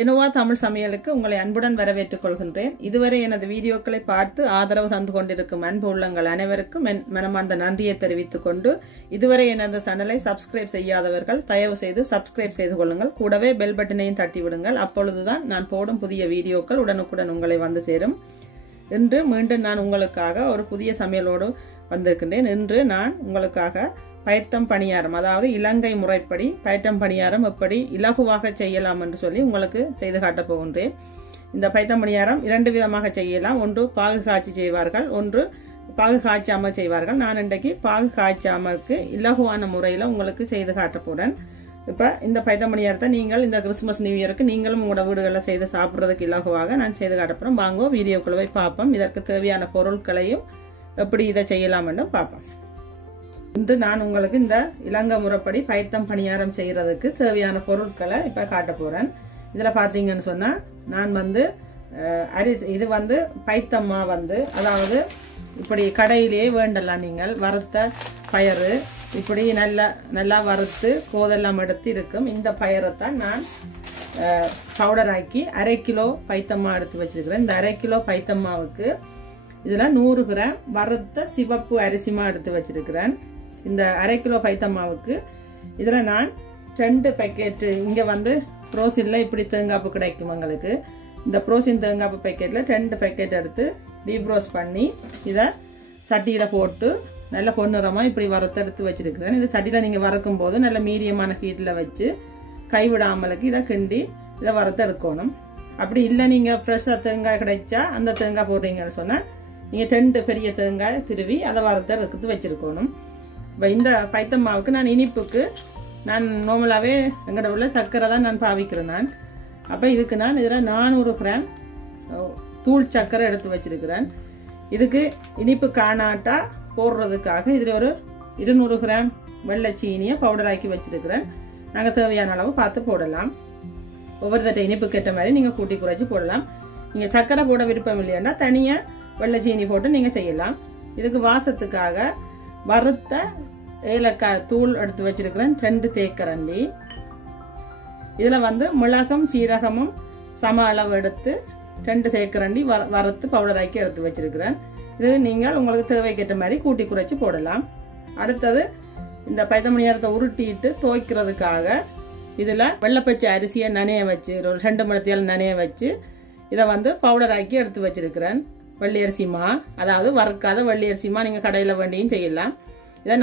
என்னவா தமிழ் சமையலுக்கு உங்களை அன்புடன் வரவேற்றுக் கொள்கின்றேன். இதுவரை எனது வீடியோக்களை பார்த்து ஆதரவு தந்து கொண்டிருக்கும் அன்பு உள்ளங்கள் அனைவருக்கும் மனமார்ந்த நன்றியை தெரிவித்துக் கொண்டு, இதுவரை எனது சேனலை சப்ஸ்கிரைப் செய்யாதவர்கள் தயவு செய்து சப்ஸ்கிரைப் செய்து கொள்ளுங்கள். கூடவே பெல் பட்டனையும் தட்டி விடுங்கள். அப்பொழுதுதான் நான் போடும் புதிய வீடியோக்கள் உடனுக்குடன் உங்களை வந்து சேரும். இன்று மீண்டும் நான் உங்களுக்காக ஒரு புதிய சமையலோடு வந்திருக்கின்றேன். இன்று நான் உங்களுக்காக பயத்தம் பணியாரம், அதாவது இலங்கை முறைப்படி பயத்தம் பணியாரம் எப்படி இலகுவாக செய்யலாம் என்று சொல்லி உங்களுக்கு செய்து காட்டப் போகின்றேன். இந்த பயத்தம் பணியாரம் இரண்டு விதமாக செய்யலாம். ஒன்று பாகு காய்ச்சி செய்வார்கள், ஒன்று பாகு காய்ச்சாமல் செய்வார்கள். நான் இன்றைக்கு பாகு காய்ச்சாமலுக்கு இலகுவான முறையில் உங்களுக்கு செய்து காட்டப் போறேன். இப்போ இந்த பயத்தம் பணியாரத்தை நீங்கள் இந்த கிறிஸ்துமஸ் நியூ இயருக்கு நீங்களும் உங்களோட வீடுகளில் செய்து சாப்பிட்றதுக்கு இலகுவாக நான் செய்து காட்டப்போகிறோம். வாங்க வீடியோக்குள்ள போய் பார்ப்போம். இதற்கு தேவையான பொருட்களையும் எப்படி இதை செய்யலாம் என்றும் பார்ப்போம். இன்று நான் உங்களுக்கு இந்த இலங்கை முறைப்படி பயத்தம் பணியாரம் செய்யறதுக்கு தேவையான பொருட்களை இப்ப காட்ட போறேன். இதுல பாத்தீங்கன்னு சொன்னா நான் அரிசி, இது பைத்தம்மா அதாவது இப்படி கடையிலேயே வேண்டலாம். நீங்கள் வறுத்த பயறு இப்படி நல்லா வறுத்து கோதெல்லாம் எடுத்து இருக்கும். இந்த பயரைத்தான் நான் பவுடர் ஆக்கி 1/2 கிலோ பைத்தம்மா எடுத்து வச்சிருக்கிறேன். இந்த 1/2 கிலோ பைத்தம்மாவுக்கு இதுல 100 கிராம் வறுத்த சிவப்பு அரிசிமா எடுத்து வச்சிருக்கிறேன். இந்த 1/2 கிலோ பைத்தம்மாவுக்கு இதுல நான் 2 பேக்கெட், இங்க புரோசின்ல இப்படி தேங்காப்பு கிடைக்கும் உங்களுக்கு. இந்த புரோசின் தேங்காப்பு பேக்கெட்ல 2 பேக்கெட் எடுத்து டீப் ரோஸ்ட் பண்ணி இதை சட்டியில போட்டு நல்ல பொன்னிறமா இப்படி வறுத்து எடுத்து வச்சிருக்கிறேன். இந்த சட்டியில நீங்க வறுக்கும் போது நல்ல மீடியமான ஹீட்ல வச்சு கைவிடாமலுக்கு இதை கிண்டி இதை வறுத்து எடுக்கணும். அப்படி இல்லை நீங்க ஃப்ரெஷ்ஷா தேங்காய் கிடைச்சா அந்த தேங்காய் போடுறீங்கன்னு சொன்னா நீங்க 2 பெரிய தேங்காய் திருவி அதை வறுத்து எடுத்து வச்சிருக்கணும். இந்த பைத்தம்மாவுக்கு நான் இனிப்புக்கு நான் நார்மலாகவே எங்கட உள்ள சர்க்கரை தான் நான் பாவிக்கிறேன். நான் அப்போ இதுக்கு நான் இதில் 400 கிராம் தூள் சர்க்கரை எடுத்து வச்சிருக்கிறேன். இதுக்கு இனிப்பு காணாட்டா போடுறதுக்காக இதில் ஒரு 200 கிராம் வெள்ளை சீனியை பவுடர் ஆக்கி வச்சிருக்கிறேன். நாங்கள் தேவையான அளவு பார்த்து போடலாம். ஒவ்வொரு தட்டை இனிப்புக்கு ஏற்ற மாதிரி நீங்கள் கூட்டி குறைச்சி போடலாம். நீங்கள் சர்க்கரை போட விருப்பம் இல்லைன்னா தனியாக வெள்ளை சீனி போட்டு நீங்கள் செய்யலாம். இதுக்கு வாசத்துக்காக வறுத்த ஏலக்காய் தூள் எடுத்து வச்சிருக்கிறேன் 2 தேக்கரண்டி. இதுல மிளகும் சீரகமும் சம அளவு எடுத்து 2 தேக்கரண்டி வறுத்து பவுடர் ஆக்கி எடுத்து வச்சிருக்கிறேன். இது நீங்கள் உங்களுக்கு தேவைக்கேற்ற மாதிரி கூட்டி குறைச்சி போடலாம். அடுத்தது இந்த பயத்தம் பணியாரத்தை உருட்டிட்டு துவைக்கிறதுக்காக இதுல வெள்ளைப்பச்சை அரிசியை நனைய வச்சு ஒரு 2 மணி நேரம் நனைய வச்சு இதை பவுடர் ஆக்கி எடுத்து வச்சிருக்கிறேன். வெள்ளை அரிசிமா, அதாவது வறுக்காத வெள்ளை அரிசிமா நீங்க கடையில வேண்டியும் செய்யலாம். இதை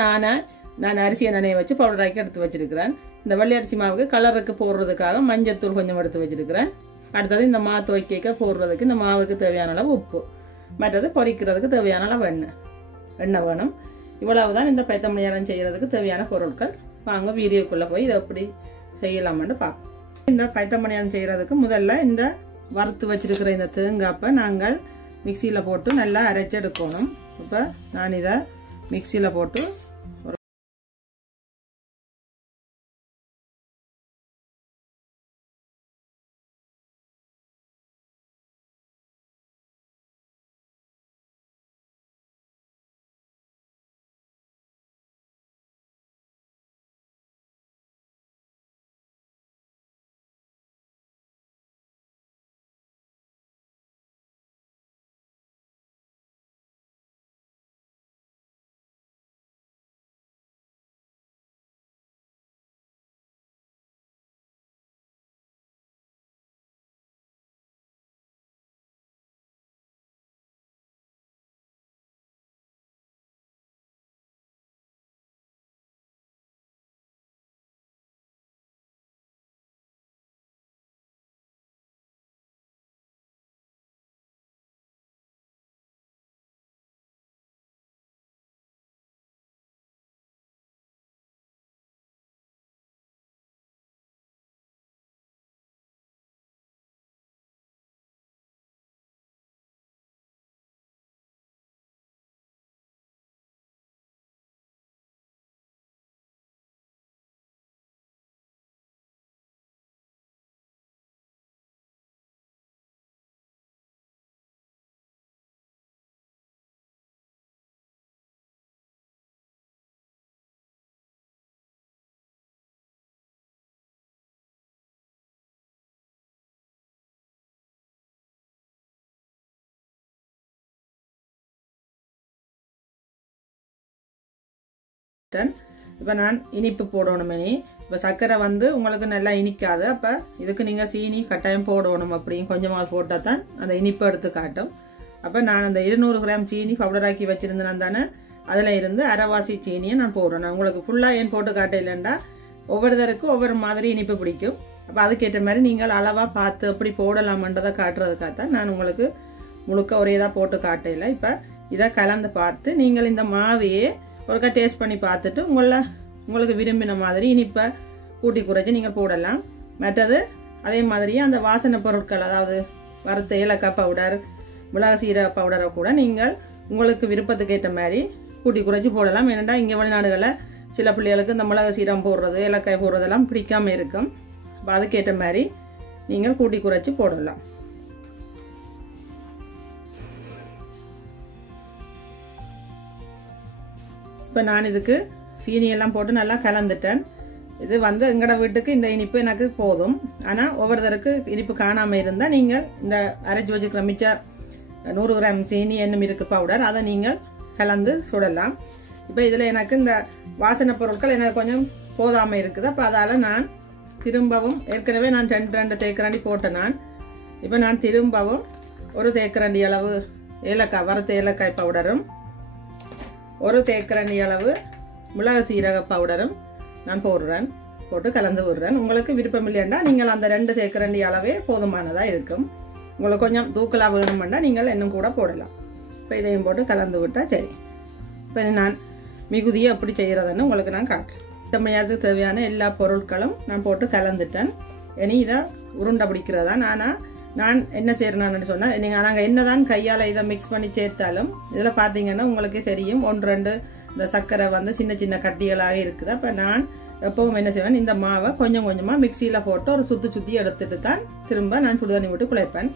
நான் அரிசியை நனைய வச்சு பவுடர் ஆக்கி எடுத்து வச்சிருக்கிறேன். இந்த வெள்ளை அரிசி மாவுக்கு கலருக்கு போடுறதுக்காக மஞ்சத்தூள் கொஞ்சம் எடுத்து வச்சிருக்கிறேன். அடுத்தது இந்த மா துவைக்க போடுறதுக்கு இந்த மாவுக்கு தேவையான அளவு உப்பு, மற்றது பொரிக்கிறதுக்கு தேவையான அளவு எண்ணெய் வேணும். இவ்வளவுதான் இந்த பயத்தம் பணியாரம் செய்யறதுக்கு தேவையான பொருட்கள். வாங்க வீடியோக்குள்ள போய் இதை எப்படி செய்யலாம்னு பார்ப்போம். இந்த பயத்தம் பணியாரம் செய்யறதுக்கு முதல்ல இந்த வறுத்து வச்சிருக்கிற இந்த தேங்காப்பை நாங்கள் மிக்சியில போட்டு நல்லா அரைச்சு எடுக்கணும். இப்போ நான் இதை மிக்சியில போட்டு இப்போ நான் இனிப்பு போடணும். இப்போ சர்க்கரை வந்து உங்களுக்கு நல்லா இனிக்காது. அப்போ இதுக்கு நீங்கள் சீனி கட்டாயம் போடணும். அப்படியும் கொஞ்சமாக போட்டால் தான் அந்த இனிப்பு எடுத்து காட்டும். அப்போ நான் அந்த 200 கிராம் சீனி பவுடராக்கி வச்சுருந்தேன் தானே, அதில் இருந்து அரைவாசி சீனியை நான் போடுறேன். நான் உங்களுக்கு ஃபுல்லாக ஏன் போட்டு காட்டையிலண்டா ஒவ்வொருத்தருக்கும் ஒவ்வொரு மாதிரி இனிப்பு பிடிக்கும். அப்போ அதுக்கேற்ற மாதிரி நீங்கள் அளவாக பார்த்து எப்படி போடலாமன்றதை காட்டுறதுக்காகத்தான் நான் உங்களுக்கு முழுக்க ஒரே இதாக போட்டு காட்டையில். இப்போ இதை கலந்து பார்த்து நீங்கள் இந்த மாவையே ஒருக்கா டேஸ்ட் பண்ணி பார்த்துட்டு உங்களுக்கு விரும்பின மாதிரி இனிப்பை கூட்டி குறைச்சி நீங்கள் போடலாம். மற்றது அதே மாதிரியே அந்த வாசனை பொருட்கள், அதாவது வறுத்த ஏலக்காய் பவுடர், மிளகு சீரக பவுடரை கூட நீங்கள் உங்களுக்கு விருப்பத்துக்கு ஏற்ற மாதிரி கூட்டி குறைச்சி போடலாம். ஏனெண்டா இங்கே வெளிநாடுகளில் சில பிள்ளைகளுக்கு இந்த மிளகு சீரகம் போடுறது, ஏலக்காய் போடுறதெல்லாம் பிடிக்காம இருக்கும். அப்போ அதுக்கேற்ற மாதிரி நீங்கள் கூட்டி குறைச்சி போடலாம். இப்போ நான் இதுக்கு சீனியெல்லாம் போட்டு நல்லா கலந்துட்டேன். இது வந்து எங்களோட வீட்டுக்கு இந்த இனிப்பு எனக்கு போதும். ஆனால் ஒவ்வொருத்தருக்கு இனிப்பு காணாமல் இருந்தால் நீங்கள் இந்த அரைச்சி வச்சுக்கிற மிச்ச 100 கிராம் சீனி என்னும் இருக்கு பவுடர், அதை நீங்கள் கலந்து சுடலாம். இப்போ இதில் எனக்கு இந்த வாசனை பொருட்கள் எனக்கு கொஞ்சம் போதாமல் இருக்குது. அப்போ அதால் நான் திரும்பவும் ஏற்கனவே நான் 2 தேக்கரண்டி போட்டேன். இப்போ நான் திரும்பவும் 1 தேக்கரண்டி அளவு ஏலக்காய், வறுத்த ஏலக்காய் பவுடரும் 1 தேக்கரண்டி அளவு மிளகு சீரக பவுடரும் நான் போட்டு கலந்து விடுறேன். உங்களுக்கு விருப்பம் இல்லையா நீங்கள் அந்த 2 தேக்கரண்டி அளவே போதுமானதாக இருக்கும். உங்களுக்கு கொஞ்சம் தூக்கலாக வேணுமெண்டா நீங்கள் இன்னும் கூட போடலாம். இப்போ இதையும் போட்டு கலந்து விட்டால் சரி. இப்போ நான் மிகுதியை எப்படி செய்கிறதுன்னு உங்களுக்கு நான் காட்டுறேன். சமையலுக்கு தேவையான எல்லா பொருட்களும் நான் போட்டு கலந்துட்டேன். இனி இதை உருண்டை பிடிக்கிறதா. நான் என்ன செய்கிறேன்னு சொன்னால், நீங்கள் நாங்கள் என்ன தான் கையால் இதை மிக்ஸ் பண்ணி சேர்த்தாலும் இதில் பார்த்தீங்கன்னா உங்களுக்கே தெரியும் 1-2 இந்த சர்க்கரை வந்து சின்ன சின்ன கட்டிகளாக இருக்குது. அப்போ நான் எப்பவும் என்ன செய்வேன், இந்த மாவை கொஞ்சம் கொஞ்சமாக மிக்சியில் போட்டு ஒரு சுற்றி எடுத்துட்டு தான் திரும்ப நான் சுடுதண்ணி விட்டு குழைப்பேன்.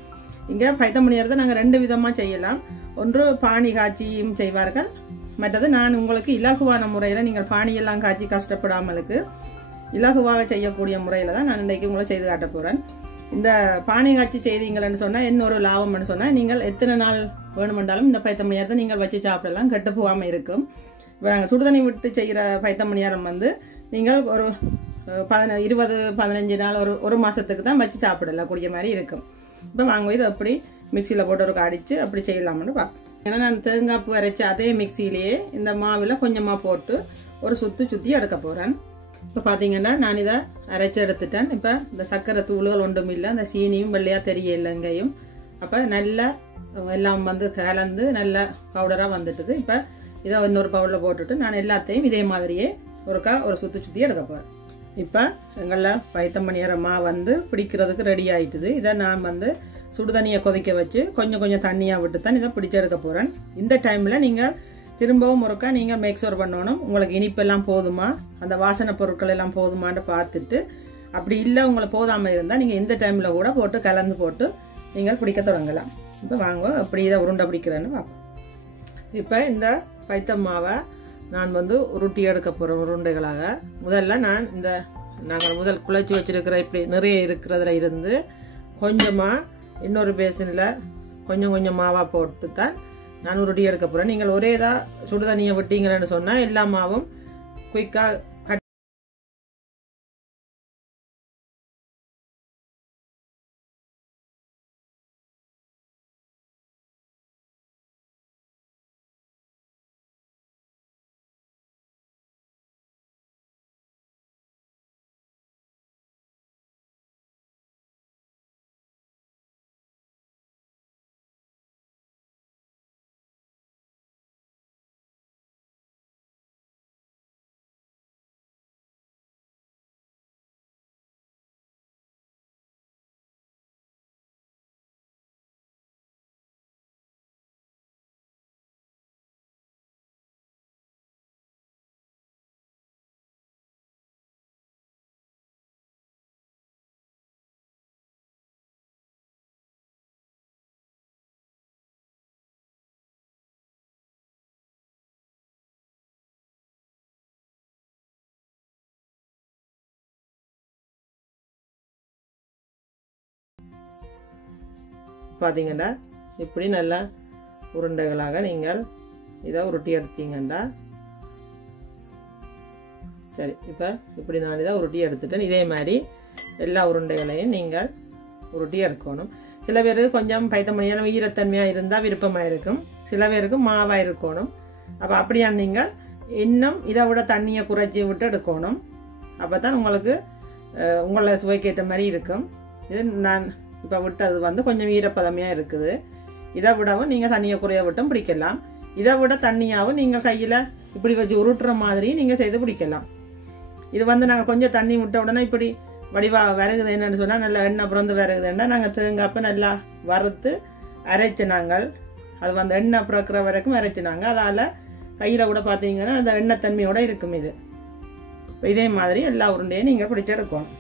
இங்கே பைத்தம் பணியாரத்தை நாங்கள் 2 விதமாக செய்யலாம். ஒன்று பானி காய்ச்சியும் செய்வார்கள். மற்றது நான் உங்களுக்கு இலகுவான முறையில், நீங்கள் பானியெல்லாம் காய்ச்சி கஷ்டப்படாமலுக்கு இலகுவாக செய்யக்கூடிய முறையில் தான் நான் இன்றைக்கு உங்களை செய்து காட்ட போகிறேன். இந்த பானி காய்ச்சி செய்தீங்கன்னு சொன்னால் இன்னொரு லாபம்னு சொன்னால், நீங்கள் எத்தனை நாள் வேணுமென்றாலும் இந்த பைத்தம் பணியாரத்தை நீங்கள் வச்சு சாப்பிடலாம், கெட்டு போகாமல் இருக்கும். இப்போ நாங்கள் சுடுதண்ணி விட்டு செய்கிற பைத்தம் பணியாரம் வந்து நீங்கள் ஒரு 20-15 நாள் ஒரு மாதத்துக்கு தான் வச்சு சாப்பிடலாம், கூடிய மாதிரி இருக்கும். இப்போ வாங்க இது அப்படி மிக்சியில் போட்டு ஒரு அடித்து அப்படி செய்யலாம்னு பார்ப்போம். ஏன்னா நான் தேங்காய் பூ அரைச்சி அதே மிக்சியிலேயே இந்த மாவில் கொஞ்சமாக போட்டு ஒரு சுற்றி எடுக்க போகிறேன். இப்போ பார்த்தீங்கன்னா நான் இதை அரைச்சி எடுத்துட்டேன். இப்போ இந்த சர்க்கரை தூள்கள் ஒன்றும் இல்லை, அந்த சீனியும் வெள்ளையாக தெரியல எங்கேயும். அப்போ நல்லா எல்லாம் வந்து கலந்து நல்ல பவுடராக வந்துட்டுது. இப்போ இதை இன்னொரு பவுடரில் போட்டுட்டு நான் எல்லாத்தையும் இதே மாதிரியே ஒரு சுற்றி எடுக்க போகிறேன். இப்போ எங்களில் பைத்தம் பணியாரம் மாவு வந்து பிடிக்கிறதுக்கு ரெடி ஆகிட்டுது. இதை நான் வந்து சுடுதண்ணியை கொதிக்க வச்சு கொஞ்சம் தண்ணியாக விட்டு தான் இதை பிடிச்சி எடுக்க போகிறேன். இந்த டைமில் நீங்கள் திரும்பவும் ஒருக்கா நீங்கள் மேக்ஸோர் பண்ணணும், உங்களுக்கு இனிப்பெல்லாம் போதுமா, அந்த வாசனை பொருட்கள் எல்லாம் போதுமான்னு பார்த்துட்டு, அப்படி இல்லை உங்களுக்கு போதாமல் இருந்தால் நீங்கள் இந்த டைமில் கூட போட்டு கலந்து போட்டு நீங்கள் பிடிக்க தொடங்கலாம். இப்போ வாங்க அப்படி இதை உருண்டை பிடிக்கிறேன்னு பார்ப்போம். இப்போ இந்த பைத்தம் மாவை நான் வந்து உருட்டி எடுக்க போகிறேன் உருண்டைகளாக. முதல்ல நான் நாங்கள் குழைச்சி வச்சிருக்கிற இப்படி நிறைய இருக்கிறதுல இருந்து கொஞ்சமாக இன்னொரு பேசனில் கொஞ்சம் மாவாக போட்டு தான் நான் உருட்டி எடுக்க போகிறேன். நீங்கள் ஒரே தான் சுடுதண்ணியை விட்டீங்கன்னு சொன்னால் எல்லா மாவும் குயிக்காக பார்த்தீங்கன்னா இப்படி நல்லா உருண்டைகளாக நீங்கள் இதை உருட்டி எடுத்தீங்கன்னா சரி, இப்போ இப்படி நான் இதை உருட்டி எடுத்துட்டேன். இதே மாதிரி எல்லா உருண்டைகளையும் நீங்கள் உருட்டி எடுக்கணும். சில பேருக்கு கொஞ்சம் பைத்தம்பணியாரம் ஈரத்தன்மையாக இருந்தால் விருப்பமாக இருக்கும், சில பேருக்கு மாவாக இருக்கணும். அப்போ அப்படியா நீங்கள் இன்னும் இதை விட தண்ணியை குறைச்சி விட்டு எடுக்கணும். அப்போ தான் உங்களுக்கு உங்களை சுவைக்கேற்ற மாதிரி இருக்கும். இது நான் இப்போ விட்டது வந்து கொஞ்சம் ஈரப்பதமையாக இருக்குது. இதை விடவும் நீங்கள் தண்ணியை குறைய விட்டும் பிடிக்கலாம். இதை விட தண்ணியாகவும் நீங்கள் கையில் இப்படி வச்சு உருட்டுற மாதிரி நீங்கள் செய்து பிடிக்கலாம். இது வந்து நாங்கள் கொஞ்சம் தண்ணி விட்ட உடனே இப்படி வடிவாக விறகுது என்னன்னு சொன்னால் நல்லா எண்ணெய் பிறந்து விறகுதுன்னா நாங்கள் தேங்காய்ப்ப நல்லா வறுத்து அரைச்சு நாங்கள் அது வந்து எண்ணெய் பிறக்கிற வரைக்கும் அரைச்சினாங்க. அதால் கையில் கூட பார்த்தீங்கன்னா அந்த எண்ணெய் தன்மையோடு இருக்கும். இது இதே மாதிரி எல்லா உருண்டையும் நீங்கள் பிடிச்செடுக்கணும்.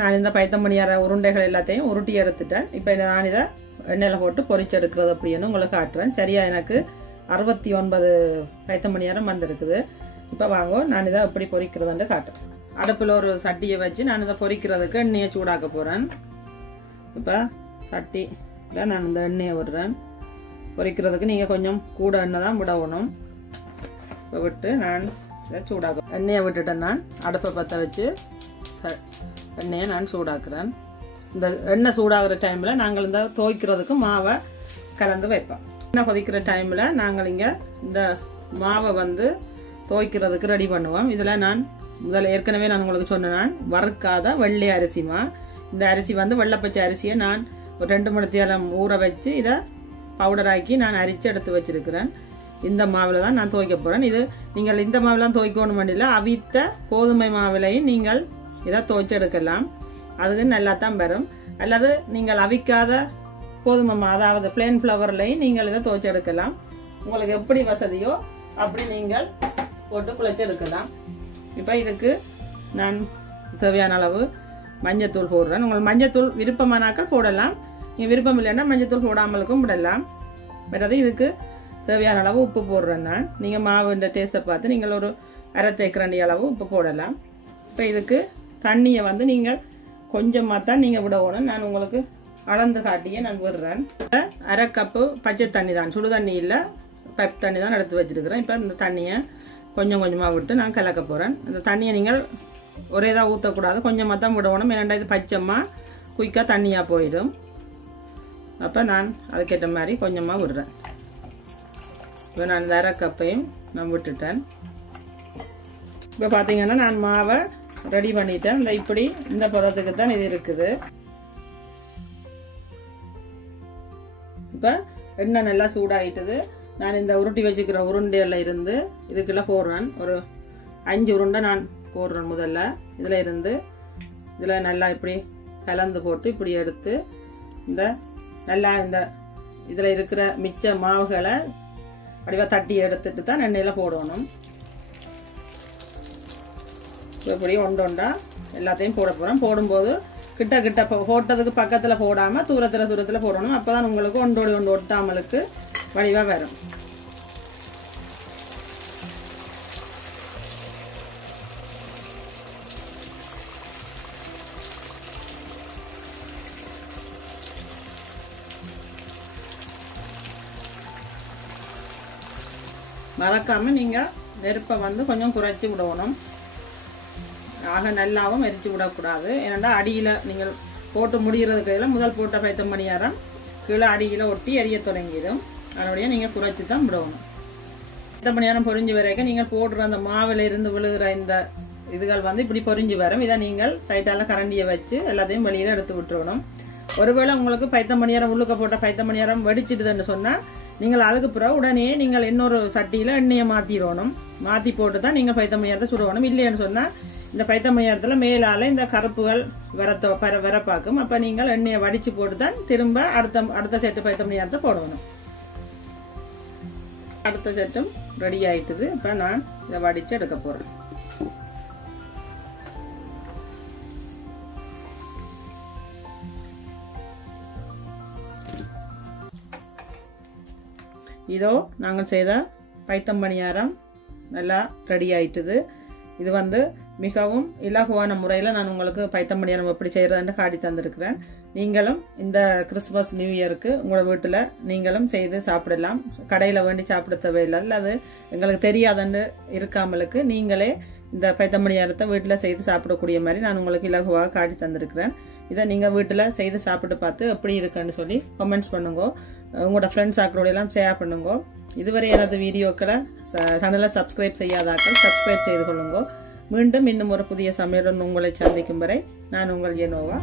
நான் இந்த பைத்தம்பணியார உருண்டைகள் எல்லாத்தையும் உருட்டி எடுத்துட்டேன். இப்போ நான் இதை எண்ணெயில் போட்டு பொரிச்சு எடுக்கிறது அப்படின்னு உங்களுக்கு காட்டுறேன். சரியா எனக்கு 69 பைத்தம்பணியாரம் வந்திருக்குது. இப்போ வாங்க நான் இதை எப்படி பொரிக்கிறதுன்னு காட்டுறேன். அடுப்பில் ஒரு சட்டியை வச்சு நான் இதை பொரிக்கிறதுக்கு எண்ணெயை சூடாக்க போகிறேன். இப்போ சட்டியில் நான் இந்த எண்ணெயை விடுறேன். பொரிக்கிறதுக்கு நீங்கள் கொஞ்சம் கூட எண்ணெய் தான் விடணும். இப்போ விட்டு நான் இதை சூடாக்க எண்ணெயை விட்டுட்டேன். நான் அடுப்பை பற்ற வச்சு எண்ணெயை நான் சூடாக்குறேன். இந்த எண்ணெய் சூடாகிற டைமில் நாங்கள் இந்த துவைக்கிறதுக்கு மாவை கலந்து வைப்போம். எண்ணெய் கொதிக்கிற டைமில் நாங்கள் இங்கே இந்த மாவை வந்து துவைக்கிறதுக்கு ரெடி பண்ணுவோம். இதில் நான் முதல்ல ஏற்கனவே நான் உங்களுக்கு சொன்னேன், நான் வறுக்காத வெள்ளை அரிசிமா. இந்த அரிசி வந்து வெள்ளைப்பச்சை அரிசியை நான் ஒரு 2 மணி நேரம் ஊற வச்சு இதை பவுடராக்கி நான் அரிச்சு எடுத்து வச்சிருக்கிறேன். இந்த மாவில் தான் நான் துவைக்க போகிறேன். இது நீங்கள் இந்த மாவுலாம் துவைக்கணும் வேண்டியில்லை, அவித்த கோதுமை மாவிலையும் நீங்கள் இதை துவைச்சு எடுக்கலாம். அதுக்கு நல்லா தான் வரும். அல்லது நீங்கள் அவிக்காத கோதுமை மா, அதாவது பிளேன் ஃப்ளவர்லையும் நீங்கள் இதை துவைச்சு எடுக்கலாம். உங்களுக்கு எப்படி வசதியோ அப்படி நீங்கள் போட்டு குழைச்சி எடுக்கலாம். இப்போ இதுக்கு நான் தேவையான அளவு மஞ்சத்தூள் போடுறேன். உங்களுக்கு மஞ்சத்தூள் விருப்பமானாக்கள் போடலாம், நீங்கள் விருப்பம் இல்லைன்னா மஞ்சத்தூள் போடாமலுக்கும் விடலாம். பிறகு இதுக்கு தேவையான அளவு உப்பு போடுறேன் நான். நீங்கள் மாவுன்ற டேஸ்ட்டை பார்த்து நீங்கள் ஒரு அரை தேக்கரண்டி அளவு உப்பு போடலாம். இப்போ இதுக்கு தண்ணியை வந்து நீங்கள் கொஞ்சமாக தான் நீங்கள் விடணும். நான் உங்களுக்கு அளந்து காட்டியே நான் விடுறேன். அரை கப்பு பச்சை தண்ணி தான், சுடு தண்ணி இல்லை, பைப் தண்ணி தான் எடுத்து வச்சிருக்கிறேன். இப்போ இந்த தண்ணியை கொஞ்சம் கொஞ்சமாக விட்டு நான் கலக்க போகிறேன். இந்த தண்ணியை நீங்கள் ஒரே தான் ஊற்றக்கூடாது, கொஞ்சமாக தான் விடணும். ஏன்னா இது பச்சைமாக குயிக்காக தண்ணியாக போயிடும். அப்போ நான் அதுக்கேற்ற மாதிரி கொஞ்சமாக விடுறேன். இப்போ நான் இந்த அரை கப்பையும் நான் விட்டுட்டேன். இப்போ பார்த்தீங்கன்னா நான் மாவை ரெடி பண்ணிட்டேன். இந்த இப்படி இந்த பதத்துக்கு தான் இது இருக்குது. இப்போ எண்ணெய் நல்லா சூடாயிட்டுது. நான் இந்த உருட்டி வச்சுக்கிற உருண்டையில் இருந்து இதுக்குள்ள போடுறேன். ஒரு 5 உருண்டை நான் போடுறேன் முதல்ல. இதில் இருந்து இதில் நல்லா இப்படி கலந்து போட்டு இப்படி எடுத்து இந்த நல்லா இந்த இதில் இருக்கிற மிச்ச மாவுகளை அப்படியே தட்டி எடுத்துட்டு தான் எண்ணெயில் போடணும். இப்படி ஒண்டா எல்லாத்தையும் போட போகிறேன். போடும்போது கிட்ட கிட்ட போட்டதுக்கு பக்கத்தில் போடாமல் தூரத்தில் போடணும். அப்போ தான் உங்களுக்கு ஒன்றோடு ஒட்டாமலுக்கு வடிவாக வரும். மறக்காமல் நீங்கள் நெருப்பை வந்து கொஞ்சம் குறைச்சி விடணும். ஆக நல்லாவும் எரிச்சு விடக்கூடாது. ஏன்னா அடியில் நீங்கள் போட்டு முடிகிறதுக்கு முதல் போட்ட பைத்தம்பணியாரம் கீழே அடியில் ஒட்டி எரிய தொடங்கிடும். அதனுடைய நீங்கள் குறைச்சி தான் விடணும். பைத்தம்பணியாரம் பொரிஞ்சு வரைக்கும் நீங்கள் போடுற அந்த மாவில் இருந்து விழுகிற இந்த இதுகள் வந்து இப்படி பொரிஞ்சு வரும். இதை நீங்கள் சைட்டால் கரண்டியை வச்சு எல்லாத்தையும் வெளியில் எடுத்து விட்டுறணும். ஒருவேளை உங்களுக்கு பைத்தம்பணியாரம் உள்ளுக்க போட்ட பைத்தம்பணியாரம் வெடிச்சிடுதுன்னு சொன்னால் நீங்கள் அதுக்கு பிறகு உடனே நீங்கள் இன்னொரு சட்டியில் எண்ணெயை மாற்றிடணும். மாற்றி போட்டு தான் நீங்கள் பைத்தம்பணியாரத்தை சுடணும். இல்லைன்னு சொன்னால் இந்த பைத்தம்பணியாரத்தில் மேலால் இந்த கருப்புகள் வரப்பாக்கும். அப்போ நீங்கள் எண்ணெயை வடித்து போட்டு தான் திரும்ப அடுத்த செட்டு பைத்தம்பணியாரத்தை போடணும். அடுத்த செட்டும் ரெடி ஆயிட்டுது. இப்போ நான் இதை வடித்து எடுக்க போகிறேன். இதோ நாங்கள் செய்த பைத்தம்பணியாரம் நல்லா ரெடி ஆயிட்டுது. இது வந்து மிகவும் இலகுவான முறையில் நான் உங்களுக்கு பைத்தம் பணியாரம் எப்படி செய்யறதுன்னு காட்டி தந்திருக்கிறேன். நீங்களும் இந்த கிறிஸ்துமஸ் நியூ இயருக்கு உங்களோட வீட்டில் நீங்களும் செய்து சாப்பிடலாம். கடையில் வேண்டி சாப்பிட தேவையில்லை. அது எங்களுக்கு தெரியாதுன்னு இருக்காமலுக்கு நீங்களே இந்த பைத்தம் பணியாரத்தை வீட்டில் செய்து சாப்பிடக்கூடிய மாதிரி நான் உங்களுக்கு இலகுவாக காட்டி தந்திருக்கிறேன். இதை நீங்கள் வீட்டில் செய்து சாப்பிட்டு பார்த்து எப்படி இருக்குன்னு சொல்லி கமெண்ட்ஸ் பண்ணுங்க. உங்களோட ஃப்ரெண்ட்ஸ் ஆக்களோடையெல்லாம் ஷேர் பண்ணுங்க. இதுவரை எனது வீடியோக்களை சேனலை சப்ஸ்கிரைப் செய்யாதாக்கள் சப்ஸ்கிரைப் செய்து கொள்ளுங்க. மீண்டும் இன்னும் ஒரு புதிய சமையலுடன் உங்களை சந்திக்கும் வரை நான் உங்கள் ஜெனோவா.